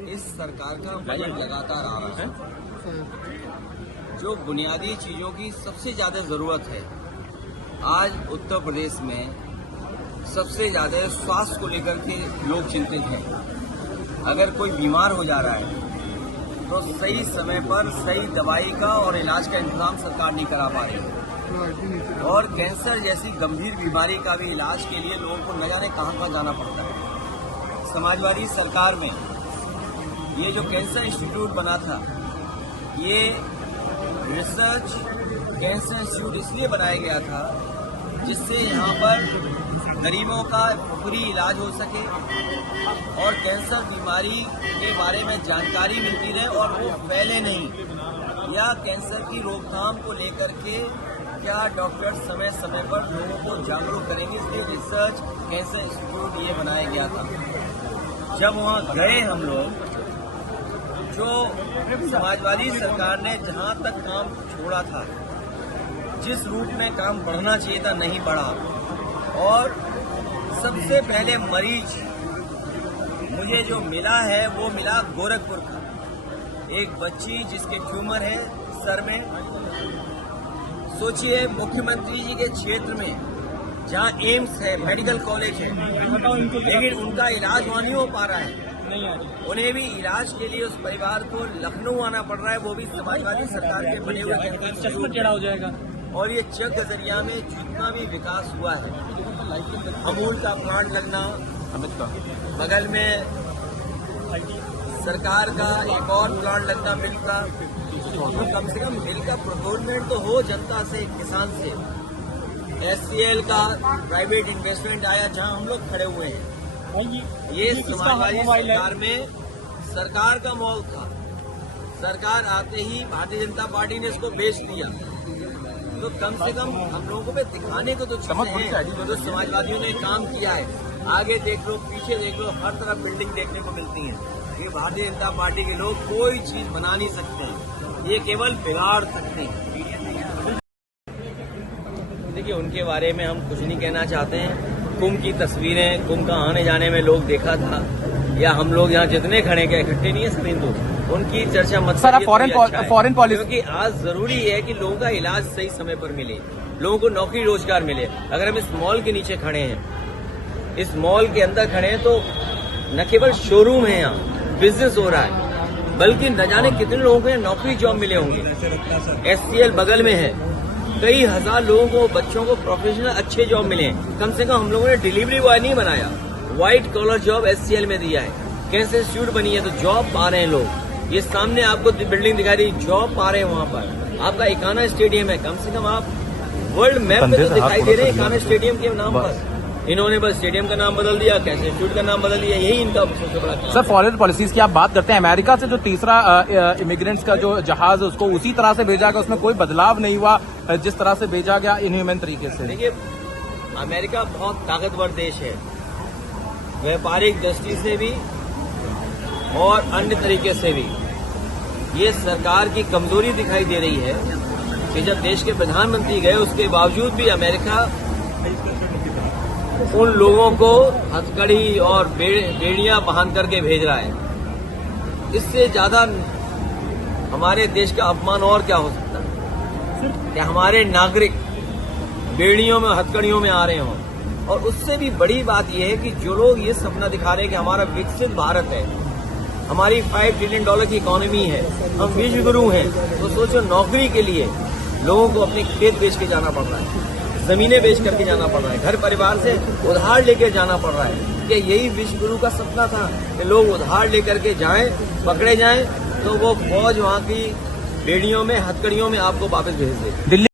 इस सरकार का बजट लगातार आ रहा है। जो बुनियादी चीजों की सबसे ज्यादा जरूरत है, आज उत्तर प्रदेश में सबसे ज्यादा स्वास्थ्य को लेकर के लोग चिंतित हैं। अगर कोई बीमार हो जा रहा है तो सही समय पर सही दवाई का और इलाज का इंतजाम सरकार नहीं करा पा रही है। और कैंसर जैसी गंभीर बीमारी का भी इलाज के लिए लोगों को न जाने कहां जाना पड़ता है। समाजवादी सरकार में ये जो कैंसर इंस्टीट्यूट बना था, ये रिसर्च कैंसर इंस्टीट्यूट इसलिए बनाया गया था जिससे यहाँ पर गरीबों का फ्री इलाज हो सके और कैंसर बीमारी के बारे में जानकारी मिलती रहे और वो फैले नहीं। या कैंसर की रोकथाम को लेकर के क्या डॉक्टर समय समय पर लोगों को जागरूक करेंगे, इसलिए रिसर्च कैंसर इंस्टीट्यूट ये बनाया गया था। जब वहाँ गए हम लोग, जो समाजवादी सरकार ने जहाँ तक काम छोड़ा था, जिस रूप में काम बढ़ना चाहिए था नहीं बढ़ा। और सबसे पहले मरीज मुझे जो मिला है वो मिला गोरखपुर का, एक बच्ची जिसके ट्यूमर है सर में। सोचिए मुख्यमंत्री जी के क्षेत्र में जहाँ एम्स है, मेडिकल कॉलेज है, लेकिन उनका इलाज वहाँ नहीं हो पा रहा है। उन्हें भी इलाज के लिए उस परिवार को लखनऊ आना पड़ रहा है, वो भी समाजवादी सरकार के बने हुए चश्मा टेढ़ा हो जाएगा। और ये चक गजरिया में जितना भी विकास हुआ है, अमूल का प्लांट लगना, बगल में सरकार का एक और प्लांट लगना मिल का, तो कम से कम मिल का प्रोक्योरमेंट तो हो जनता से, किसान से। SCL का प्राइवेट इन्वेस्टमेंट आया जहां हम लोग खड़े हुए हैं। ये समाजवादी सरकार में सरकार का मॉल था। सरकार आते ही भारतीय जनता पार्टी ने इसको बेच दिया। तो कम से कम हम लोगों को दिखाने को तो चीजें हैं जो समाजवादियों ने काम किया है। आगे देख लो, पीछे देख लो, हर तरफ बिल्डिंग देखने को मिलती है। ये भारतीय जनता पार्टी के लोग कोई चीज बना नहीं सकते हैं, ये केवल बिगाड़ सकते हैं। देखिए, उनके बारे में हम कुछ नहीं कहना चाहते हैं। कुंभ की तस्वीरें, कुंभ का आने जाने में लोग देखा था, या हम लोग यहाँ जितने खड़े के इकट्ठे नहीं है सब हिंदू, उनकी चर्चा मत सर। आप फॉरेन पॉलिसी, क्योंकि आज जरूरी है कि लोगों का इलाज सही समय पर मिले, लोगों को नौकरी रोजगार मिले। अगर हम इस मॉल के नीचे खड़े हैं, इस मॉल के अंदर खड़े हैं, तो न केवल शोरूम है, यहाँ बिजनेस हो रहा है, बल्कि न जाने कितने लोगों को नौकरी जॉब मिले होंगे। SCL बगल में है, कई हजार लोगों को, बच्चों को प्रोफेशनल अच्छे जॉब मिले हैं। कम से कम हम लोगों ने डिलीवरी बॉय नहीं बनाया, व्हाइट कॉलर जॉब SCL में दिया है। कैंसर इंस्टीट्यूट बनी है तो जॉब पा रहे हैं लोग। ये सामने आपको बिल्डिंग दिखाई रही, जॉब पा रहे हैं वहाँ पर। आपका इकाना स्टेडियम है, कम से कम आप वर्ल्ड मैप में तो दिखाई दे रहे हैं इकाना स्टेडियम के नाम पर। इन्होंने बस स्टेडियम का नाम बदल दिया, कैंसर इंस्टीट्यूट का नाम बदल दिया, यही इनका सबसे बड़ा काम। सर, फॉरेन पॉलिसीज की आप बात करते हैं। अमेरिका से जो तीसरा इमिग्रेंट्स का जो जहाज है उसको उसी तरह से भेजा गया, उसमें कोई बदलाव नहीं हुआ जिस तरह से भेजा गया, इनह्यूमन तरीके से। देखिए, अमेरिका बहुत ताकतवर देश है, व्यापारिक दृष्टि से भी और अन्य तरीके से भी। ये सरकार की कमजोरी दिखाई दे रही है कि जब देश के प्रधानमंत्री गए, उसके बावजूद भी अमेरिका उन लोगों को हथकड़ी और बेड़ियां बांध करके भेज रहा है। इससे ज्यादा हमारे देश का अपमान और क्या हो सकता है कि हमारे नागरिक बेड़ियों में, हथकड़ियों में आ रहे हों। और उससे भी बड़ी बात यह है कि जो लोग ये सपना दिखा रहे हैं कि हमारा विकसित भारत है, हमारी $5 ट्रिलियन की इकोनॉमी है, हम विश्व गुरु हैं, तो सोचो नौकरी के लिए लोगों को अपने खेत बेच के जाना पड़ रहा है, जमीनें बेच करके जाना पड़ रहा है, घर परिवार से उधार लेकर जाना पड़ रहा है। क्या यही विश्व गुरु का सपना था कि लोग उधार लेकर के जाएं, पकड़े जाएं, तो वो फौज वहां की बेड़ियों में, हथकड़ियों में आपको वापस भेज दे।